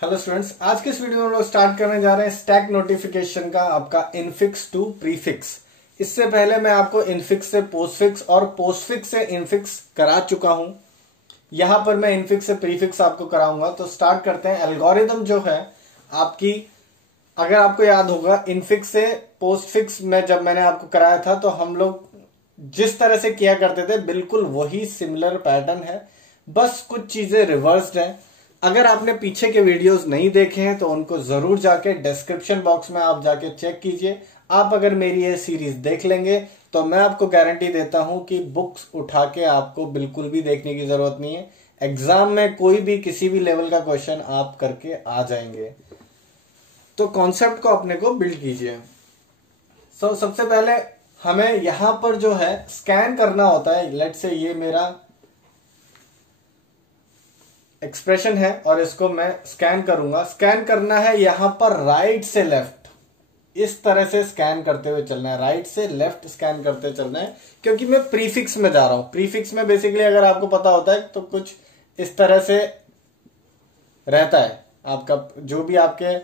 Hello students, आज के इस वीडियो में हम लोग स्टार्ट करने जा रहे हैं स्टैक नोटिफिकेशन का आपका इनफिक्स टू प्रीफिक्स। इससे पहले मैं आपको इनफिक्स से पोस्टफिक्स और पोस्टफिक्स से इनफिक्स करा चुका हूं। यहां पर मैं इनफिक्स से प्रीफिक्स आपको कराऊंगा। तो स्टार्ट करते हैं। एल्गोरिदम जो है आपकी, अगर आपको याद होगा, इनफिक्स से पोस्टफिक्स में जब मैंने आपको कराया था तो हम लोग जिस तरह से किया करते थे बिल्कुल वही सिमिलर पैटर्न है, बस कुछ चीजें रिवर्स्ड है। अगर आपने पीछे के वीडियोस नहीं देखे हैं तो उनको जरूर जाके डिस्क्रिप्शन बॉक्स में आप जाके चेक कीजिए। आप अगर मेरी ये सीरीज देख लेंगे तो मैं आपको गारंटी देता हूं कि बुक्स उठा के आपको बिल्कुल भी देखने की जरूरत नहीं है। एग्जाम में कोई भी किसी भी लेवल का क्वेश्चन आप करके आ जाएंगे। तो कॉन्सेप्ट को अपने को बिल्ड कीजिए। सबसे पहले हमें यहां पर जो है स्कैन करना होता है। लेट्स से ये मेरा एक्सप्रेशन है और इसको मैं स्कैन करूंगा। स्कैन करना है यहां पर राइट से लेफ्ट, इस तरह से स्कैन करते हुए चलना है। राइट से लेफ्ट स्कैन करते चलना है, क्योंकि मैं प्रीफिक्स में जा रहा हूं। प्रीफिक्स में बेसिकली अगर आपको पता होता है तो कुछ इस तरह से रहता है। आपका जो भी आपके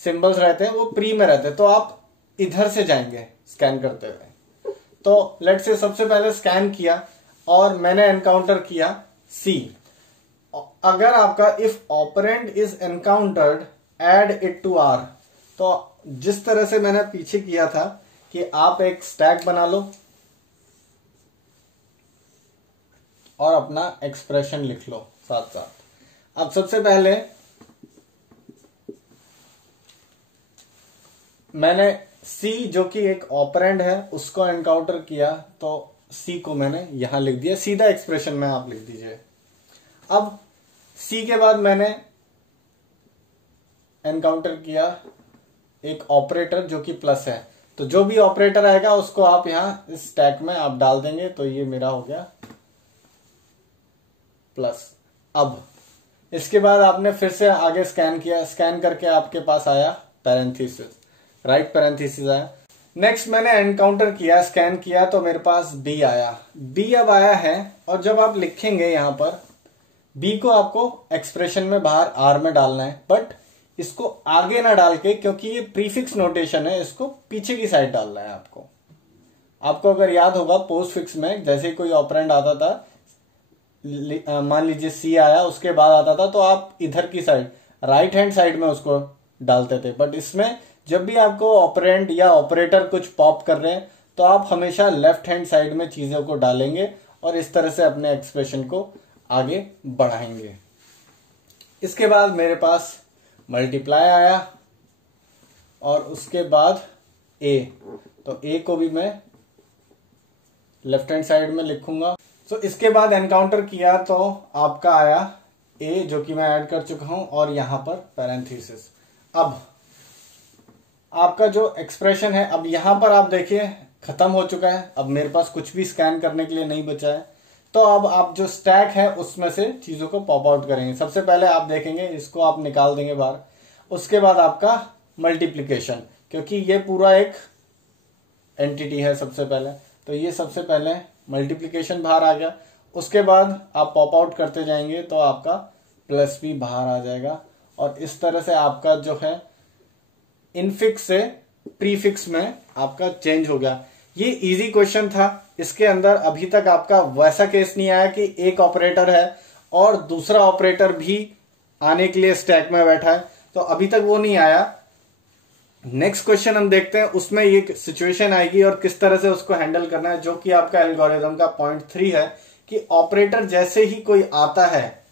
सिंबल्स रहते हैं वो प्री में रहते हैं, तो आप इधर से जाएंगे स्कैन करते हुए। तो लेट्स से सबसे पहले स्कैन किया और मैंने एनकाउंटर किया सी। अगर आपका if operand is encountered add it to R, तो जिस तरह से मैंने पीछे किया था कि आप एक स्टैक बना लो और अपना एक्सप्रेशन लिख लो साथ साथ। अब सबसे पहले मैंने सी जो कि एक ऑपरेंड है उसको एनकाउंटर किया, तो सी को मैंने यहां लिख दिया। सीधा एक्सप्रेशन में आप लिख दीजिए। अब सी के बाद मैंने एनकाउंटर किया एक ऑपरेटर जो कि प्लस है, तो जो भी ऑपरेटर आएगा उसको आप यहां इस स्टैक में आप डाल देंगे। तो ये मेरा हो गया प्लस। अब इसके बाद आपने फिर से आगे स्कैन किया। स्कैन करके आपके पास आया पैरेंथेसिस, राइट पैरेंथेसिस आया। नेक्स्ट मैंने एनकाउंटर किया, स्कैन किया, तो मेरे पास बी आया। बी अब आया है और जब आप लिखेंगे यहां पर बी को आपको एक्सप्रेशन में बाहर आर में डालना है, बट इसको आगे ना डाल के, क्योंकि ये प्रीफिक्स नोटेशन है, इसको पीछे की साइड डालना है आपको अगर याद होगा पोस्टफिक्स में जैसे कोई ऑपरेंड आता था, मान लीजिए सी आया, उसके बाद आता था, तो आप इधर की साइड राइट हैंड साइड में उसको डालते थे। बट इसमें जब भी आपको ऑपरेंड या ऑपरेटर कुछ पॉप कर रहे हैं तो आप हमेशा लेफ्ट हैंड साइड में चीजों को डालेंगे और इस तरह से अपने एक्सप्रेशन को आगे बढ़ाएंगे। इसके बाद मेरे पास मल्टीप्लाई आया और उसके बाद ए, तो ए को भी मैं लेफ्ट हैंड साइड में लिखूंगा। तो इसके बाद एनकाउंटर किया तो आपका आया ए जो कि मैं ऐड कर चुका हूं और यहां पर पैरेंथेसिस। अब आपका जो एक्सप्रेशन है, अब यहां पर आप देखिए खत्म हो चुका है। अब मेरे पास कुछ भी स्कैन करने के लिए नहीं बचा है। तो अब आप जो स्टैक है उसमें से चीजों को पॉप आउट करेंगे। सबसे पहले आप देखेंगे इसको आप निकाल देंगे बाहर। उसके बाद आपका मल्टीप्लिकेशन, क्योंकि ये पूरा एक एंटिटी है सबसे पहले, तो ये सबसे पहले मल्टीप्लिकेशन बाहर आ गया। उसके बाद आप पॉप आउट करते जाएंगे तो आपका प्लस भी बाहर आ जाएगा और इस तरह से आपका जो है इनफिक्स से प्रीफिक्स में आपका चेंज हो गया। ये इजी क्वेश्चन था। इसके अंदर अभी तक आपका वैसा केस नहीं आया कि एक ऑपरेटर है और दूसरा ऑपरेटर भी आने के लिए स्टैक में बैठा है, तो अभी तक वो नहीं आया। नेक्स्ट क्वेश्चन हम देखते हैं, उसमें ये सिचुएशन आएगी और किस तरह से उसको हैंडल करना है, जो कि आपका एल्गोरिदम का पॉइंट 3 है कि ऑपरेटर जैसे ही कोई आता है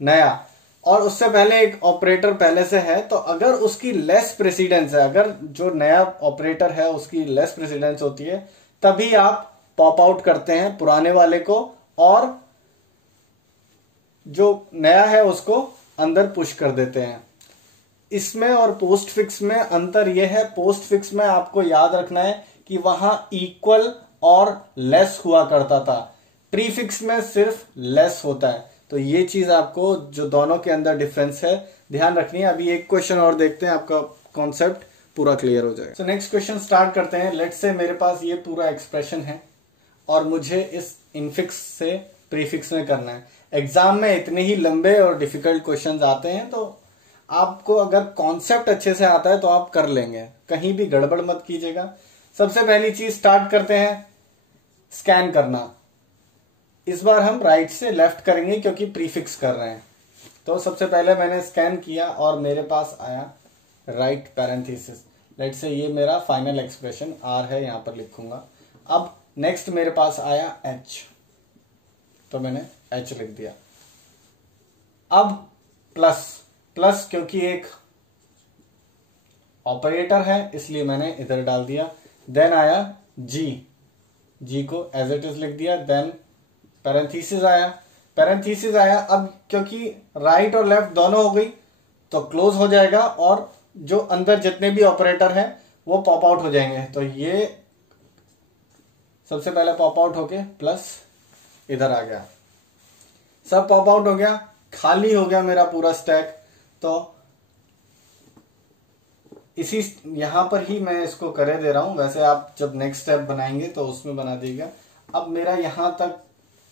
नया और उससे पहले एक ऑपरेटर पहले से है, तो अगर उसकी लेस प्रेसिडेंस है, अगर जो नया ऑपरेटर है उसकी लेस प्रेसिडेंस होती है, तभी आप पॉप आउट करते हैं पुराने वाले को और जो नया है उसको अंदर पुश कर देते हैं। इसमें और पोस्टफिक्स में अंतर यह है, पोस्टफिक्स में आपको याद रखना है कि वहां इक्वल और लेस हुआ करता था, प्रीफिक्स में सिर्फ लेस होता है। तो ये चीज आपको जो दोनों के अंदर डिफरेंस है ध्यान रखनी है। अभी एक क्वेश्चन और देखते हैं, आपका कॉन्सेप्ट पूरा क्लियर हो जाएगा। तो नेक्स्ट क्वेश्चन स्टार्ट करते हैं। लेट्स से मेरे पास ये पूरा एक्सप्रेशन है और मुझे इस इनफिक्स से प्रीफिक्स में करना है। एग्जाम में इतने ही लंबे और डिफिकल्ट क्वेश्चंस आते हैं, तो आपको अगर कॉन्सेप्ट अच्छे से आता है तो आप कर लेंगे, कहीं भी गड़बड़ मत कीजिएगा। सबसे पहली चीज स्टार्ट करते हैं स्कैन करना। इस बार हम राइट से लेफ्ट करेंगे क्योंकि प्रीफिक्स कर रहे हैं। तो सबसे पहले मैंने स्कैन किया और मेरे पास आया राइट पैरेंथेसिस। लेट से ये मेरा फाइनल एक्सप्रेशन आर है, यहां पर लिखूंगा। अब नेक्स्ट मेरे पास आया एच, तो मैंने एच लिख दिया। अब प्लस, प्लस क्योंकि एक ऑपरेटर है इसलिए मैंने इधर डाल दिया। देन आया जी, जी को एज इट इज लिख दिया। देन पैरेंथेसिस आया, पैरेंथेसिस आया। अब क्योंकि राइट और लेफ्ट दोनों हो गई तो क्लोज हो जाएगा और जो अंदर जितने भी ऑपरेटर हैं वो पॉप आउट हो जाएंगे। तो ये सबसे पहले पॉप आउट होके प्लस इधर आ गया, सब पॉप आउट हो गया, खाली हो गया मेरा पूरा स्टैक। तो इसी यहां पर ही मैं इसको करे दे रहा हूं, वैसे आप जब नेक्स्ट स्टेप बनाएंगे तो उसमें बना दीजिएगा। अब मेरा यहां तक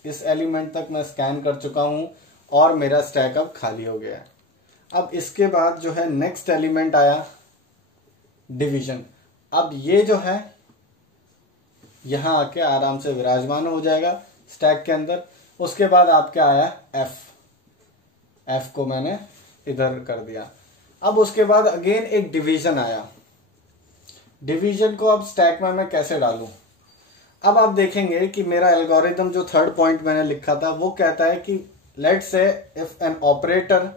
इस एलिमेंट तक मैं स्कैन कर चुका हूं और मेरा स्टैक अब खाली हो गया है। अब इसके बाद जो है नेक्स्ट एलिमेंट आया डिवीजन। अब ये जो है यहां आके आराम से विराजमान हो जाएगा स्टैक के अंदर। उसके बाद आपके आया एफ, एफ को मैंने इधर कर दिया। अब उसके बाद अगेन एक डिवीजन आया। डिवीजन को अब स्टैक में मैं कैसे डालूं? अब आप देखेंगे कि मेरा एल्गोरिथम जो थर्ड पॉइंट मैंने लिखा था वो कहता है कि let's say if an operator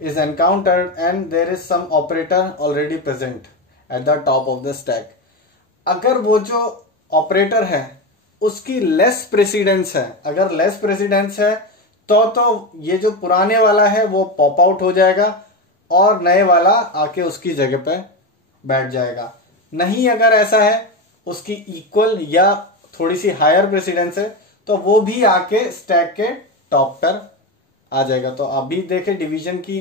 is encountered and there is some operator already present at the top of the stack। अगर वो जो ऑपरेटर है उसकी लेस प्रेसिडेंस है, अगर लेस प्रेसिडेंस है तो ये जो पुराने वाला है वो पॉप आउट हो जाएगा और नए वाला आके उसकी जगह पे बैठ जाएगा। नहीं अगर ऐसा है उसकी इक्वल या थोड़ी सी हायर प्रेसिडेंस है तो वो भी आके स्टैक के टॉप पर आ जाएगा। तो अभी देखें डिवीजन की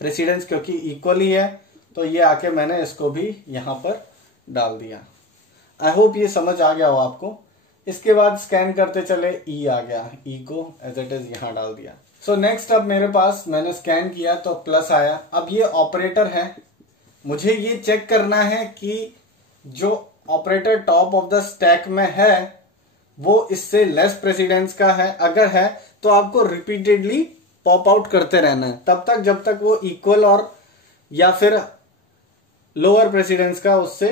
प्रेसिडेंस क्योंकि इक्वल ही है तो ये आके मैंने इसको भी यहां पर डाल दिया। आई होप ये समझ आ गया हो आपको। इसके बाद स्कैन करते चले, ई आ गया, ई को एज इट इज यहां डाल दिया। सो नेक्स्ट अब मेरे पास मैंने स्कैन किया तो प्लस आया। अब ये ऑपरेटर है, मुझे ये चेक करना है कि जो operator top of the stack में है वो इससे लेस प्रेसिडेंस का है। अगर है तो आपको रिपीटेडली पॉप आउट करते रहना है तब तक जब तक वो इक्वल और या फिर लोअर प्रेसिडेंस का उससे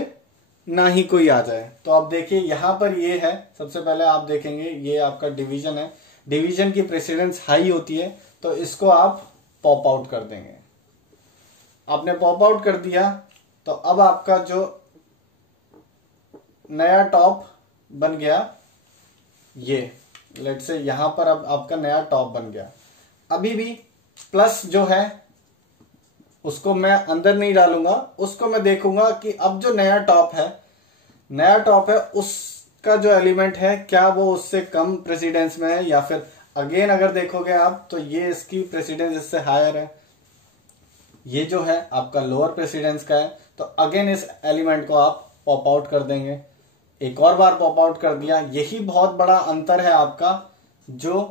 ना ही कोई आ जाए। तो आप देखिए यहां पर ये है, सबसे पहले आप देखेंगे ये आपका डिवीजन है। डिवीजन की प्रेसिडेंस हाई होती है तो इसको आप पॉप आउट कर देंगे। आपने पॉप आउट कर दिया तो अब आपका जो नया टॉप बन गया ये, लेट से यहां पर अब आपका नया टॉप बन गया। अभी भी प्लस जो है उसको मैं अंदर नहीं डालूंगा, उसको मैं देखूंगा कि अब जो नया टॉप है उसका जो एलिमेंट है क्या वो उससे कम प्रेसिडेंस में है या फिर अगेन अगर देखोगे आप तो ये इसकी प्रेसिडेंस इससे हायर है, ये जो है आपका लोअर प्रेसिडेंस का है। तो अगेन इस एलिमेंट को आप पॉप आउट कर देंगे। एक और बार पॉप आउट कर दिया। यही बहुत बड़ा अंतर है आपका जो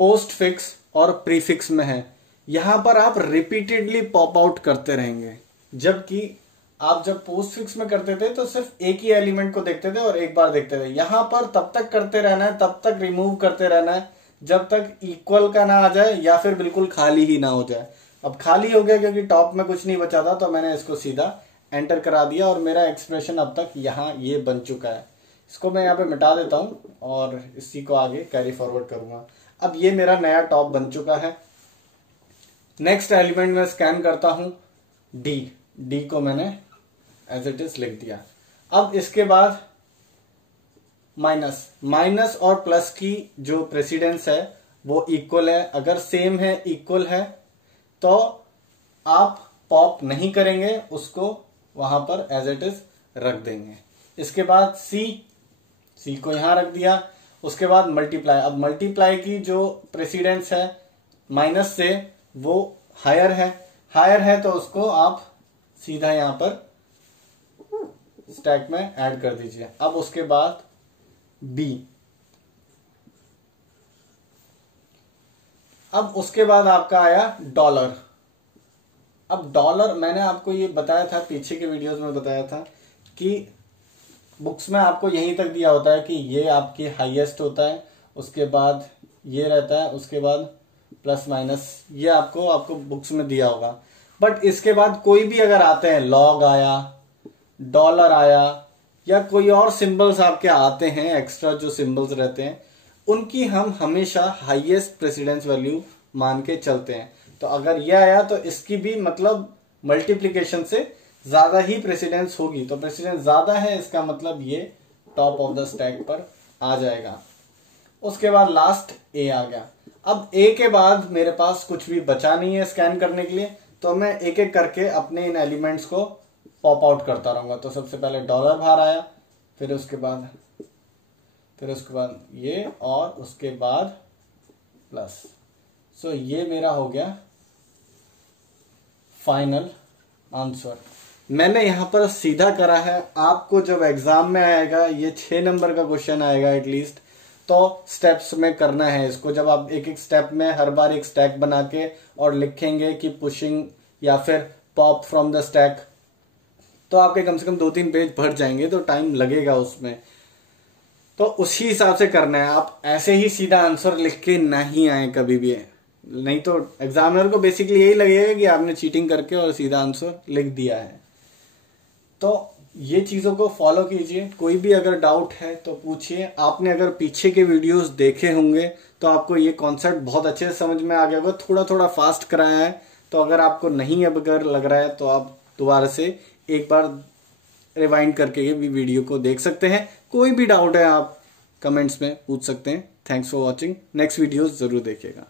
पोस्ट फिक्स और प्रीफिक्स में है। यहां पर आप रिपीटेडली पॉप आउट करते रहेंगे, जबकि आप जब पोस्ट फिक्स में करते थे तो सिर्फ एक ही एलिमेंट को देखते थे और एक बार देखते थे। यहां पर तब तक करते रहना है, तब तक रिमूव करते रहना है जब तक इक्वल का ना आ जाए या फिर बिल्कुल खाली ही ना हो जाए। अब खाली हो गया क्योंकि टॉप में कुछ नहीं बचा था तो मैंने इसको सीधा एंटर करा दिया और मेरा एक्सप्रेशन अब तक यहाँ ये बन चुका है। इसको मैं यहाँ पे मिटा देता हूं और इसी को आगे कैरी फॉरवर्ड करूंगा। अब ये मेरा नया टॉप बन चुका है। नेक्स्ट एलिमेंट में स्कैन करता हूं डी, डी को मैंने एज इट इज लिख दिया। अब इसके बाद माइनस, माइनस और प्लस की जो प्रेसिडेंस है वो इक्वल है। अगर सेम है, इक्वल है तो आप पॉप नहीं करेंगे, उसको वहां पर एज इट इज रख देंगे। इसके बाद सी, सी को यहां रख दिया। उसके बाद मल्टीप्लाई। अब मल्टीप्लाई की जो प्रेसिडेंस है माइनस से वो हायर है, हायर है तो उसको आप सीधा यहां पर स्टैक में ऐड कर दीजिए। अब उसके बाद बी, अब उसके बाद आपका आया डॉलर। अब डॉलर, मैंने आपको ये बताया था, पीछे के वीडियोस में बताया था कि बुक्स में आपको यहीं तक दिया होता है कि ये आपकी हाईएस्ट होता है, उसके बाद ये रहता है, उसके बाद प्लस माइनस, ये आपको बुक्स में दिया होगा। बट इसके बाद कोई भी अगर आते हैं, लॉग आया, डॉलर आया, या कोई और सिंबल्स आपके आते हैं, एक्स्ट्रा जो सिंबल्स रहते हैं, उनकी हम हमेशा हाईएस्ट प्रेसिडेंस वैल्यू मान के चलते हैं। तो अगर ये आया तो इसकी भी मतलब मल्टीप्लीकेशन से ज्यादा ही प्रेसिडेंस होगी। तो प्रेसिडेंस ज्यादा है, इसका मतलब ये टॉप ऑफ द स्टैक पर आ जाएगा। उसके बाद लास्ट ए आ गया। अब ए के बाद मेरे पास कुछ भी बचा नहीं है स्कैन करने के लिए, तो मैं एक एक करके अपने इन एलिमेंट्स को पॉप आउट करता रहूंगा। तो सबसे पहले डॉलर बाहर आया, फिर उसके बाद ये, और उसके बाद प्लस। सो ये मेरा हो गया फाइनल आंसर। मैंने यहां पर सीधा करा है। आपको जब एग्जाम में आएगा, ये 6 नंबर का क्वेश्चन आएगा एटलीस्ट, तो स्टेप्स में करना है इसको। जब आप एक एक स्टेप में हर बार एक स्टैक बना के और लिखेंगे कि पुशिंग या फिर पॉप फ्रॉम द स्टैक, तो आपके कम से कम 2-3 पेज भर जाएंगे, तो टाइम लगेगा उसमें। तो उसी हिसाब से करना है। आप ऐसे ही सीधा आंसर लिख के नहीं आए कभी भी, नहीं तो एग्जामिनर को बेसिकली यही लगेगा कि आपने चीटिंग करके और सीधा आंसर लिख दिया है। तो ये चीजों को फॉलो कीजिए। कोई भी अगर डाउट है तो पूछिए। आपने अगर पीछे के वीडियोस देखे होंगे तो आपको ये कॉन्सेप्ट बहुत अच्छे से समझ में आ गया होगा। थोड़ा थोड़ा फास्ट कराया है, तो अगर आपको नहीं अब अगर लग रहा है तो आप दोबारा से एक बार रिवाइंड करके भी वीडियो को देख सकते हैं। कोई भी डाउट है आप कमेंट्स में पूछ सकते हैं। Thanks for watching. Next videos जरूर देखिएगा।